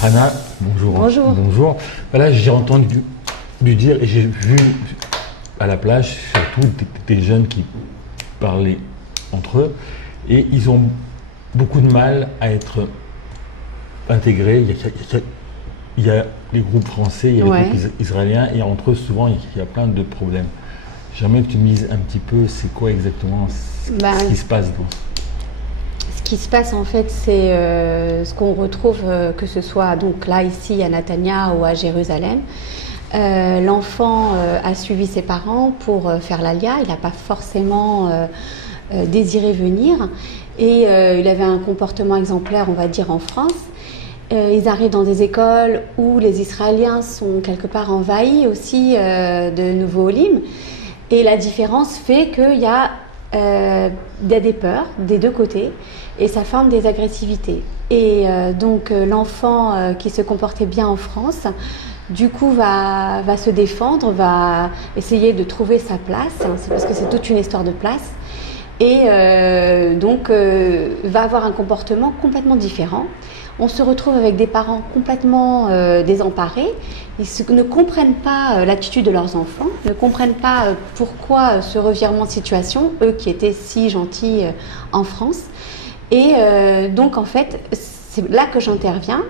Hana, bonjour. Bonjour. Bonjour. Voilà, j'ai entendu dire et j'ai vu à la plage surtout des jeunes qui parlaient entre eux et ils ont beaucoup de mal à être intégrés. Il y a les groupes français, il y a les groupes israéliens et entre eux souvent il y a plein de problèmes. J'aimerais que tu me dises un petit peu c'est quoi exactement ce qui se passe dans Ce qui se passe en fait, c'est ce qu'on retrouve, que ce soit donc là ici à Netanya ou à Jérusalem. L'enfant a suivi ses parents pour faire l'Alia. Il n'a pas forcément désiré venir et il avait un comportement exemplaire, on va dire, en France. Ils arrivent dans des écoles où les Israéliens sont quelque part envahis aussi de nouveaux Olim. Et la différence fait qu'il y a des peurs des deux côtés et ça forme des agressivités. Et donc l'enfant qui se comportait bien en France, du coup va se défendre, va essayer de trouver sa place, c'est parce que c'est toute une histoire de place, et donc va avoir un comportement complètement différent. On se retrouve avec des parents complètement désemparés. Ils ne comprennent pas l'attitude de leurs enfants, ne comprennent pas pourquoi ce revirement de situation, eux qui étaient si gentils en France. Et donc en fait, c'est là que j'interviens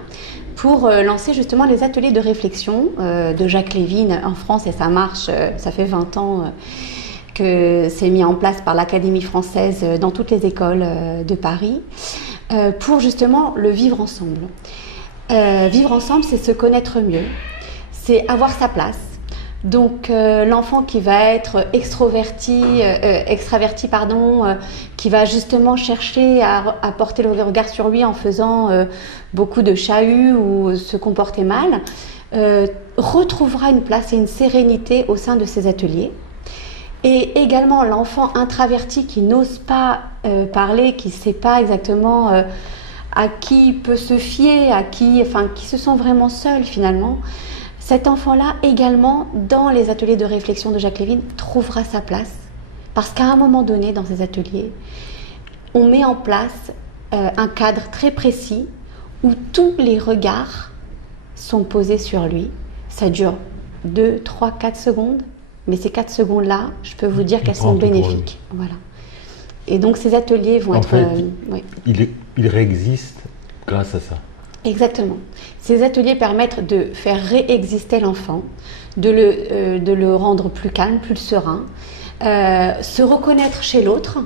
pour lancer justement les ateliers de réflexion de Jacques Lévin en France, et ça marche, ça fait 20 ans que c'est mis en place par l'Académie française dans toutes les écoles de Paris. Pour justement le vivre ensemble. Vivre ensemble, c'est se connaître mieux, c'est avoir sa place. Donc l'enfant qui va être extraverti, qui va justement chercher à porter le regard sur lui en faisant beaucoup de chahuts ou se comporter mal, retrouvera une place et une sérénité au sein de ces ateliers. Et également l'enfant introverti qui n'ose pas parler, qui ne sait pas exactement à qui peut se fier, qui se sent vraiment seul finalement. Cet enfant-là également, dans les ateliers de réflexion de Jacques Lévin, trouvera sa place. Parce qu'à un moment donné, dans ces ateliers, on met en place un cadre très précis où tous les regards sont posés sur lui. Ça dure 2, 3, 4 secondes. Mais ces 4 secondes-là, je peux vous dire qu'elles sont bénéfiques. Voilà. Et donc ces ateliers vont être... Ils réexistent grâce à ça. Exactement. Ces ateliers permettent de faire réexister l'enfant, de le rendre plus calme, plus serein, se reconnaître chez l'autre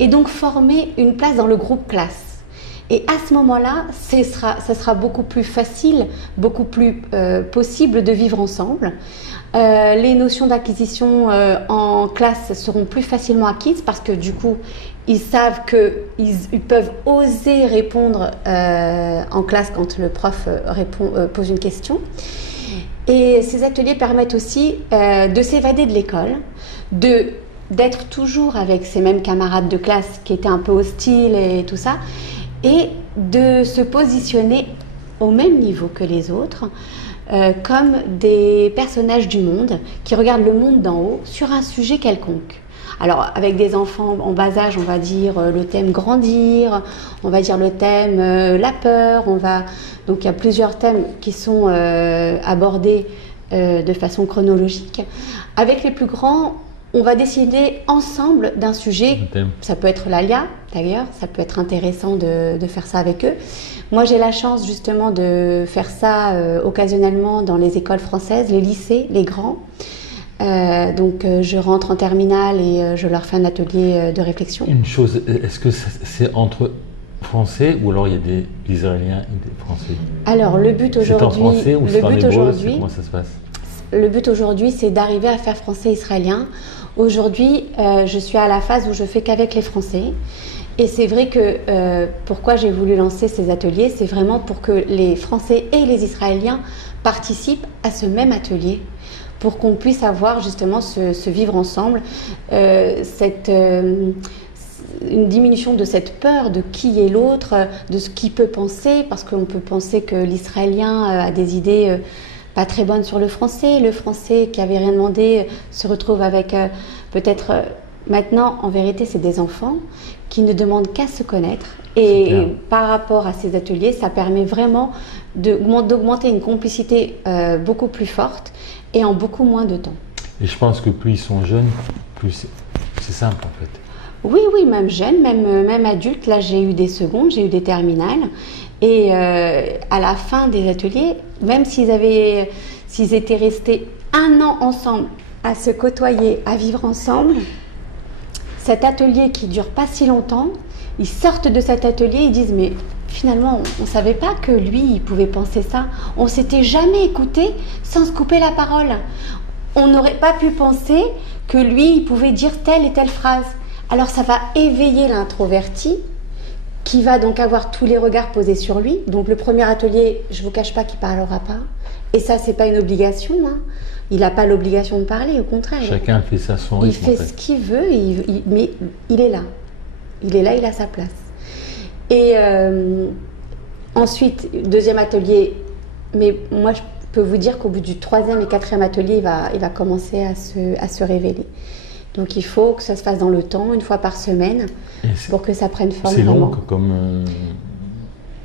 et donc former une place dans le groupe classe. Et à ce moment-là, ça sera beaucoup plus facile, beaucoup plus possible de vivre ensemble. Les notions d'acquisition en classe seront plus facilement acquises parce que du coup, ils savent qu'ils peuvent oser répondre en classe quand le prof pose une question. Et ces ateliers permettent aussi de s'évader de l'école, d'être toujours avec ces mêmes camarades de classe qui étaient un peu hostiles et tout ça, et de se positionner au même niveau que les autres, comme des personnages du monde qui regardent le monde d'en haut sur un sujet quelconque. Alors avec des enfants en bas âge, on va dire le thème grandir, on va dire le thème la peur, donc il y a plusieurs thèmes qui sont abordés de façon chronologique. Avec les plus grands, on va décider ensemble d'un sujet. Ça peut être l'Alia, d'ailleurs, ça peut être intéressant de faire ça avec eux. Moi, j'ai la chance justement de faire ça occasionnellement dans les écoles françaises, les lycées, les grands. Donc, je rentre en terminale et je leur fais un atelier de réflexion. Une chose, est-ce que c'est entre Français ou alors il y a des Israéliens et des Français? Alors, le but aujourd'hui... C'est en français ou c'est en hébreu? Comment ça se passe? Le but aujourd'hui, c'est d'arriver à faire français-israélien. Aujourd'hui, je suis à la phase où je fais qu'avec les Français. Et c'est vrai que pourquoi j'ai voulu lancer ces ateliers, c'est vraiment pour que les Français et les Israéliens participent à ce même atelier, pour qu'on puisse avoir justement ce vivre ensemble, une diminution de cette peur de qui est l'autre, de ce qu'il peut penser, parce qu'on peut penser que l'Israélien a des idées pas très bonnes sur le Français qui avait rien demandé se retrouve avec peut-être maintenant, en vérité, c'est des enfants qui ne demandent qu'à se connaître. Et par rapport à ces ateliers, ça permet vraiment d'augmenter une complicité beaucoup plus forte et en beaucoup moins de temps. Et je pense que plus ils sont jeunes, plus c'est simple en fait. Oui, oui, même jeunes, même adultes. Là, j'ai eu des secondes, j'ai eu des terminales. Et à la fin des ateliers, même s'ils étaient restés 1 an ensemble, à se côtoyer, à vivre ensemble, cet atelier qui dure pas si longtemps, ils sortent de cet atelier, ils disent mais finalement on ne savait pas que lui il pouvait penser ça, on s'était jamais écouté sans se couper la parole, on n'aurait pas pu penser que lui il pouvait dire telle et telle phrase. Alors ça va éveiller l'introverti qui va donc avoir tous les regards posés sur lui. Donc le premier atelier, je vous cache pas qu'il parlera pas, et ça c'est pas une obligation, hein. Il n'a pas l'obligation de parler, au contraire. Chacun fait ça à son rythme. Il fait ce qu'il veut, mais il est là. Il est là, il a sa place. Et ensuite, deuxième atelier, mais moi je peux vous dire qu'au bout du 3e et 4e atelier, il va commencer à se révéler. Donc il faut que ça se fasse dans le temps, 1 fois par semaine, pour que ça prenne forme. C'est long vraiment.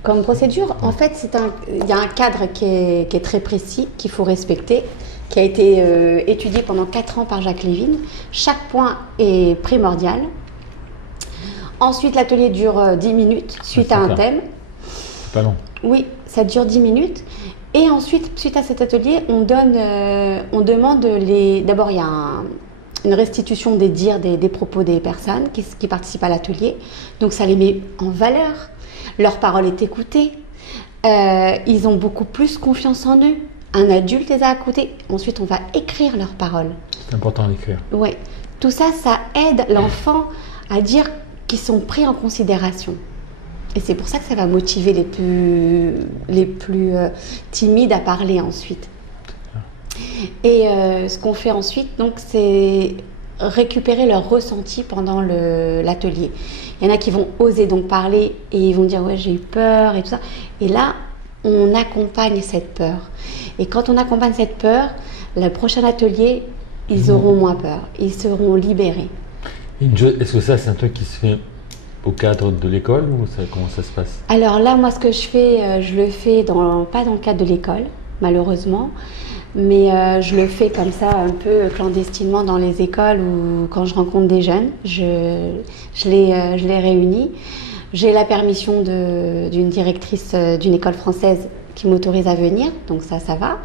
Comme procédure. En fait, il y a un cadre qui est très précis, qu'il faut respecter, qui a été étudié pendant 4 ans par Jacques Lévin. Chaque point est primordial. Ensuite, l'atelier dure 10 minutes suite à un thème. C'est pas long. Oui, ça dure 10 minutes. Et ensuite, suite à cet atelier, on demande d'abord, il y a une restitution des dires, des propos des personnes qui participent à l'atelier. Donc, ça les met en valeur. Leur parole est écoutée. Ils ont beaucoup plus confiance en eux. Un adulte les a écoutés. Ensuite, on va écrire leurs paroles. C'est important d'écrire. Oui. Tout ça, ça aide l'enfant à dire qu'ils sont pris en considération. Et c'est pour ça que ça va motiver les plus timides à parler ensuite. Et ce qu'on fait ensuite, donc, c'est récupérer leurs ressentis pendant l'atelier. Il y en a qui vont oser donc parler et ils vont dire « ouais, j'ai eu peur » et tout ça. Et là, on accompagne cette peur. Et quand on accompagne cette peur, le prochain atelier, ils auront moins peur. Ils seront libérés. Est-ce que ça, c'est un truc qui se fait au cadre de l'école ou comment ça se passe? Alors là, moi, ce que je fais, je le fais pas dans le cadre de l'école, malheureusement. Mais je le fais comme ça, un peu clandestinement dans les écoles ou quand je rencontre des jeunes. Je les réunis. J'ai la permission d'une directrice d'une école française qui m'autorise à venir, donc ça va.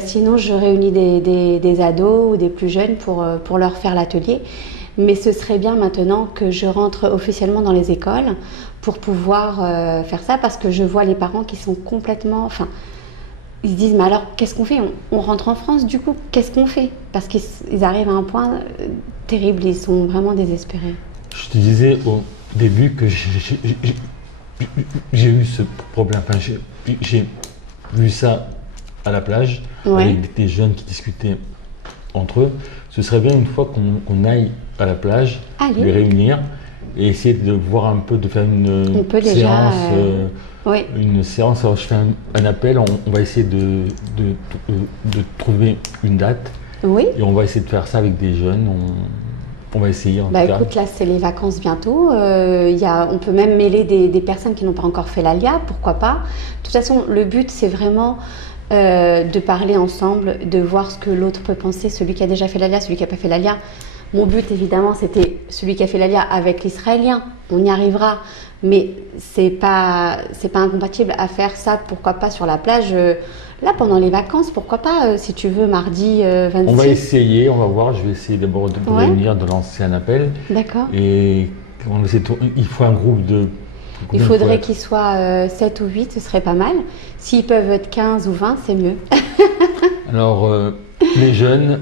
Sinon, je réunis des ados ou des plus jeunes pour leur faire l'atelier. Mais ce serait bien maintenant que je rentre officiellement dans les écoles pour pouvoir faire ça, parce que je vois les parents qui sont complètement... Ils se disent, mais alors, qu'est-ce qu'on fait? On rentre en France, du coup, qu'est-ce qu'on fait? Parce qu'ils arrivent à un point terrible, ils sont vraiment désespérés. Je te disais au début que j'ai eu ce problème. Enfin, j'ai vu ça à la plage, avec des jeunes qui discutaient entre eux. Ce serait bien une fois qu'on aille à la plage, les réunir et essayer de voir un peu, de faire une séance. Oui. Une séance, alors je fais un appel, on va essayer de trouver une date. Oui. Et on va essayer de faire ça avec des jeunes. On va essayer en tout cas. Écoute, là c'est les vacances bientôt. On peut même mêler des personnes qui n'ont pas encore fait l'ALIA, pourquoi pas. De toute façon, le but c'est vraiment de parler ensemble, de voir ce que l'autre peut penser, celui qui a déjà fait l'ALIA, celui qui n'a pas fait l'ALIA. Mon but évidemment c'était celui qui a fait l'ALIA avec l'Israélien, on y arrivera. Mais c'est pas incompatible à faire ça, pourquoi pas sur la plage, là pendant les vacances, pourquoi pas, si tu veux, mardi 26. On va essayer, on va voir, je vais essayer d'abord de réunir, de lancer un appel. D'accord. Et il faut un groupe de... Il faudrait qu'ils soient 7 ou 8, ce serait pas mal. S'ils peuvent être 15 ou 20, c'est mieux. Alors, les jeunes...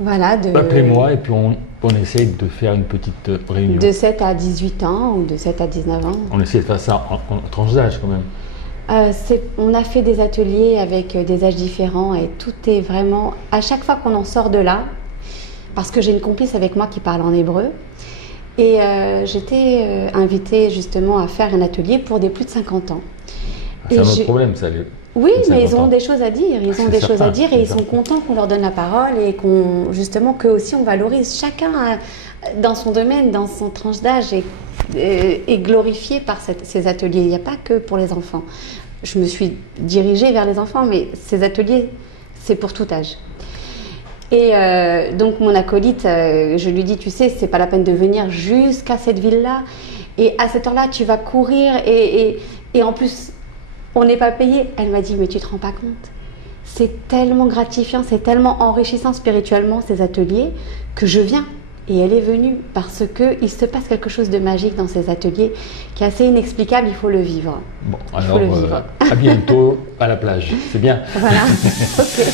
Voilà, appelez-moi et puis on essaye de faire une petite réunion. De 7 à 18 ans ou de 7 à 19 ans. On essaie de faire ça en tranche d'âge quand même. On a fait des ateliers avec des âges différents et tout est vraiment... À chaque fois qu'on en sort de là, parce que j'ai une complice avec moi qui parle en hébreu. Et j'étais invitée justement à faire un atelier pour des plus de 50 ans. C'est un autre problème, ça. Oui, les mais ils 50 ont ans. des choses à dire. Ils ont des choses à dire et ils sont contents qu'on leur donne la parole et justement qu'eux aussi on valorise chacun dans son domaine, dans son tranche d'âge est glorifié par ces ateliers. Il n'y a pas que pour les enfants. Je me suis dirigée vers les enfants, mais ces ateliers, c'est pour tout âge. Et donc mon acolyte, je lui dis, tu sais, c'est pas la peine de venir jusqu'à cette ville-là. Et à cette heure-là, tu vas courir et en plus, on n'est pas payé. Elle m'a dit, mais tu te rends pas compte. C'est tellement gratifiant, c'est tellement enrichissant spirituellement ces ateliers que je viens. Et elle est venue parce qu'il se passe quelque chose de magique dans ces ateliers qui est assez inexplicable, il faut le vivre. Bon, alors à bientôt à la plage, c'est bien. Voilà, ok.